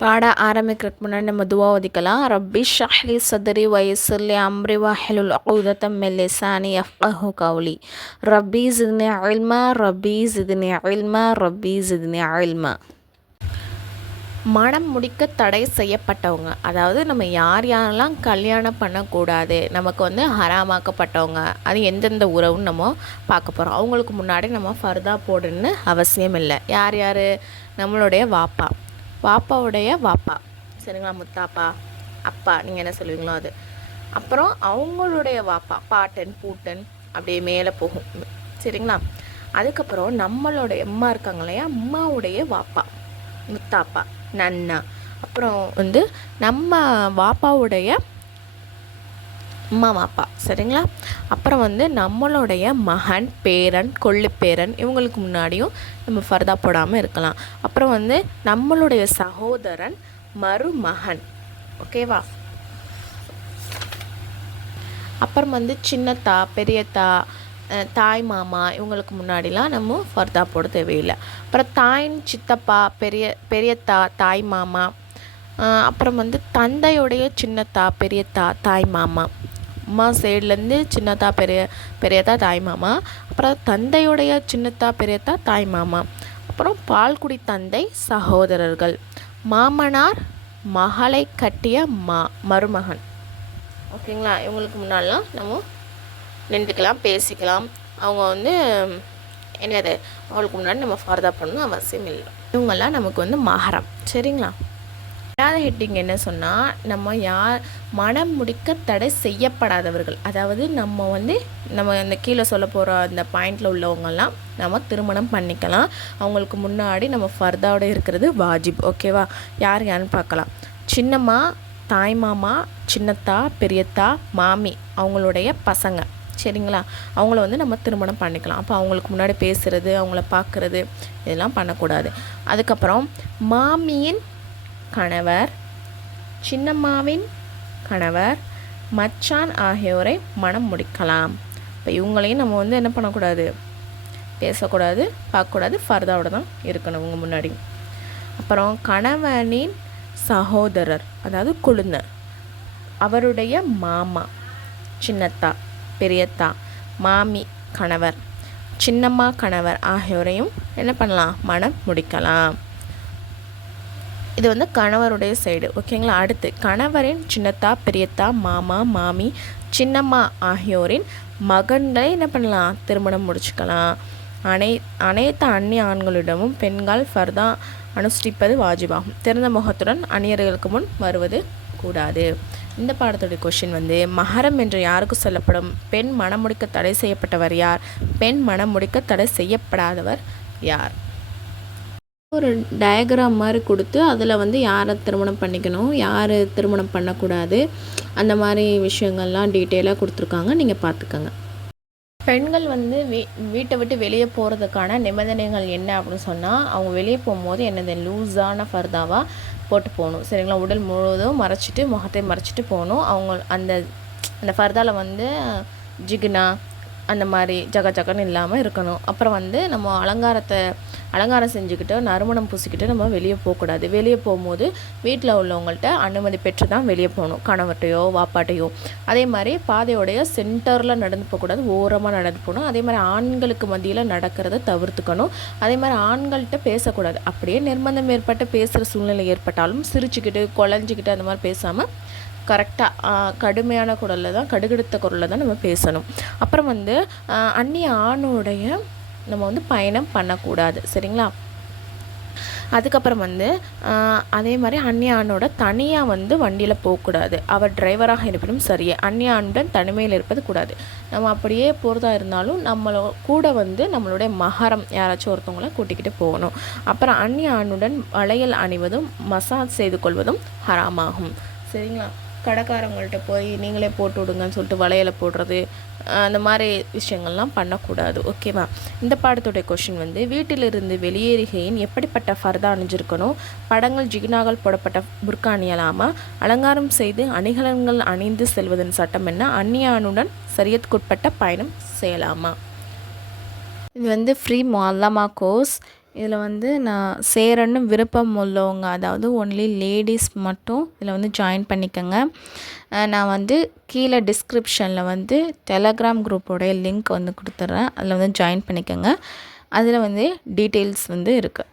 பாட ஆரம்பிக்கிறதுக்கு முன்னாடி நம்ம துவா ஒதுக்கலாம். ரப்பி ஷ்ரஹ்லி சத்ரி வயஸ்ஸிர்லி அம்ரி வஹ்லுல் உக்தத்தம் மின் லிசானி யஃப்கஹு கௌலி. ரப்பி ஸித்னி இல்மா ரப்பி ஸித்னி இல்மா ரப்பி ஸித்னி இல்மா. மனம் முடிக்க தடை செய்யப்பட்டவங்க, அதாவது நம்ம யார் யாரெல்லாம் கல்யாணம் பண்ணக்கூடாது, நமக்கு ஹராமாக்கப்பட்டவங்க, அது எந்தெந்த உறவுன்னு நம்ம பார்க்க போகிறோம். அவங்களுக்கு முன்னாடி நம்ம ஃபர்தா போடணுன்னு அவசியம் இல்லை. யார் யார்? நம்மளுடைய வாப்பாவுடைய வாப்பா, சரிங்களா, முத்தாப்பா, அப்பா, நீங்கள் என்ன சொல்லுவீங்களோ அது. அப்புறம் அவங்களுடைய வாப்பா, பாட்டன் பூட்டன் அப்படியே மேலே போகும், சரிங்களா. அதுக்கப்புறம் நம்மளுடைய அம்மா இருக்காங்க இல்லையா, அம்மாவுடைய வாப்பா, முத்தாப்பா, நன்னா. அப்புறம் நம்ம வாப்பாவுடைய அம்மா வாப்பா, சரிங்களா. அப்புறம் நம்மளுடைய மகன், பேரன், கொள்ளு பேரன், இவங்களுக்கு முன்னாடியும் நம்ம ஃபர்தா போடாமல் இருக்கலாம். அப்புறம் நம்மளுடைய சகோதரன், மருமகன், ஓகேவா. அப்புறம் சின்னத்தா, பெரியத்தா, தாய் மாமா, இவங்களுக்கு முன்னாடிலாம் நம்ம ஃபர்தா போட தேவையில்லை. அப்புறம் தாயின் சித்தப்பா, பெரியத்தா, தாய் மாமா. அப்புறம் தந்தையுடைய சின்னத்தா, பெரியத்தா, தாய் மாமா. அம்மா சைட்லேருந்து சின்னத்தா, பெரியத்தா, தாய் மாமா. அப்புறம் தந்தையுடைய சின்னத்தா, பெரியத்தா, தாய் மாமா. அப்புறம் பால்குடி தந்தை, சகோதரர்கள். மாமனார் மகளை கட்டிய மருமகன், ஓகேங்களா. இவங்களுக்கு முன்னாடிலாம் நம்ம நின்றுக்கலாம், பேசிக்கலாம். அவங்க என்னது, அவங்களுக்கு முன்னாடி நம்ம ஃபர்தா பண்ணணும் அவசியம் இல்லை. இவங்கெல்லாம் நமக்கு மஹரம், சரிங்களா. ரெண்டாவது ஹெட்டிங் என்ன சொன்னால், நம்ம மனம் முடிக்க தடை செய்யப்படாதவர்கள், அதாவது நம்ம இந்த கீழே சொல்ல போகிற அந்த பாயிண்டில் உள்ளவங்கெல்லாம் நம்ம திருமணம் பண்ணிக்கலாம். அவங்களுக்கு முன்னாடி நம்ம ஃபர்தாவோட இருக்கிறது வாஜிப், ஓகேவா. யாருன்னு பார்க்கலாம். சின்னம்மா, தாய் மாமா, சின்னத்தா, பெரியத்தா, மாமி, அவங்களுடைய பசங்க, சரிங்களா. அவங்கள நம்ம திருமணம் பண்ணிக்கலாம். அப்போ அவங்களுக்கு முன்னாடி பேசுகிறது, அவங்கள பார்க்குறது, இதெல்லாம் பண்ணக்கூடாது. அதுக்கப்புறம் மாமியின் கணவர், சின்னம்மாவின் கணவர், மச்சான் ஆகியோரை மனம் முடிக்கலாம். இப்போ இவங்களையும் நம்ம என்ன பண்ணக்கூடாது, பேசக்கூடாது, பார்க்கக்கூடாது, ஃபர்தாவோட தான் இருக்கணும் இவங்க முன்னாடி. அப்புறம் கணவனின் சகோதரர், அதாவது கொழுந்தர், அவருடைய மாமா, சின்னத்தா, பெரியத்தா, மாமி கணவர், சின்னம்மா கணவர் ஆகியோரையும் என்ன பண்ணலாம், மனம் முடிக்கலாம். இது கணவருடைய சைடு, ஓகேங்களா. அடுத்து கணவரின் சின்னத்தா, பெரியத்தா, மாமா, மாமி, சின்னம்மா ஆகியோரின் மகன்களை என்ன பண்ணலாம், திருமணம் முடிச்சுக்கலாம். அனைத்து அந்நிய ஆண்களிடமும் பெண்கள் ஃபர்தா அனுஷ்டிப்பது வாஜிபாகும். திறந்த முகத்துடன் அந்நியர்களுக்கு முன் வருவது கூடாது. இந்த பாடத்துடைய கொஷின் மஹரம் என்று யாருக்கு சொல்லப்படும்? பெண் மனம் முடிக்க தடை செய்யப்பட்டவர் யார்? பெண் மனம் முடிக்க தடை செய்யப்படாதவர் யார்? ஒரு டயக்ராம் மாதிரி கொடுத்து அதில் யாரை திருமணம் பண்ணிக்கணும், யார் திருமணம் பண்ணக்கூடாது, அந்த மாதிரி விஷயங்கள்லாம் டீட்டெயிலாக கொடுத்துருக்காங்க, நீங்கள் பார்த்துக்கோங்க. பெண்கள் வீட்டை விட்டு வெளியே போகிறதுக்கான நிபந்தனைகள் என்ன அப்படின்னு சொன்னால், அவங்க வெளியே போகும்போது என்னது, லூஸான ஃபர்தாவாக போட்டு போகணும், சரிங்களா. உடல் முழுவதும் மறைச்சிட்டு, முகத்தை மறைச்சிட்டு போகணும். அவங்க அந்த ஃபர்தாவில் ஜிகுனா அந்த மாதிரி ஜகன்னு இல்லாமல் இருக்கணும். அப்புறம் நம்ம அலங்காரம் செஞ்சுக்கிட்டு, நறுமணம் பூசிக்கிட்டு நம்ம வெளியே போகக்கூடாது. வெளியே போகும்போது வீட்டில் உள்ளவங்கள்ட்ட அனுமதி பெற்று தான் வெளியே போகணும், கணவர்கிட்டையோ வாப்பாட்டையோ. அதே மாதிரி பாதையோடைய சென்டரில் நடந்து போகக்கூடாது, ஓரமாக நடந்து போகணும். அதே மாதிரி ஆண்களுக்கு மத்தியில் நடக்கிறத தவிர்த்துக்கணும். அதே மாதிரி ஆண்கள்கிட்ட பேசக்கூடாது. அப்படியே நிர்பந்தம் ஏற்பட்டு பேசுகிற சூழ்நிலை ஏற்பட்டாலும் சிரிச்சுக்கிட்டு, குழஞ்சிக்கிட்டு அந்த மாதிரி பேசாமல் கரெக்டாக கடுமையான குரலில் தான், கடுகடுத்த குரலில் தான் நம்ம பேசணும். அப்புறம் அந்நிய ஆணோடைய நம்ம பயணம் பண்ணக்கூடாது, சரிங்களா. அதுக்கப்புறம் அதே மாதிரி அந்நிய ஆணோட தனியாக வண்டியில் போகக்கூடாது. அவர் டிரைவராக இருப்பினும் சரியே, அந்நிய ஆணுடன் தனிமையில் இருப்பது கூடாது. நம்ம அப்படியே போகிறதா இருந்தாலும் கூட நம்மளுடைய மஹரம் யாராச்சும் ஒருத்தவங்களை கூட்டிக்கிட்டு போகணும். அப்புறம் அந்நிய ஆணுடன் வளையல் அணிவதும் மசாஜ் செய்து கொள்வதும் ஹராமாகும், சரிங்களா. கடைக்காரங்கள்ட்ட போய் நீங்களே போட்டு விடுங்கன்னு சொல்லிட்டு வளையலை போடுறது, அந்த மாதிரி விஷயங்கள்லாம் பண்ணக்கூடாது, ஓகேவா. இந்த பாடத்துடைய கொஷின் வீட்டிலிருந்து வெளியேறுகையின் எப்படிப்பட்ட ஃபர்தா அணிஞ்சிருக்கணும்? படங்கள், ஜிகினாக்கள் போடப்பட்ட புர்கா அணியலாமா? அலங்காரம் செய்து அணிகலன்கள் அணிந்து செல்வதன் சட்டம் என்ன? அந்நியானுடன் சரியத்துக்குட்பட்ட பயணம் செய்யலாமா? இது ஃப்ரீ முஅல்லமா கோர்ஸ். இதில் வந்து நான் சேரன்னு விருப்பம் உள்ளவங்க, அதாவது ஒன்லி லேடீஸ் மட்டும் இதில் வந்து ஜாயின் பண்ணிக்கோங்க. நான் வந்து கீழே டிஸ்கிரிப்ஷனில் வந்து டெலகிராம் குரூப்போடைய லிங்க் வந்து கொடுத்துட்றேன். அதில் வந்து ஜாயின் பண்ணிக்கோங்க. அதில் வந்து டீட்டெயில்ஸ் வந்து இருக்குது.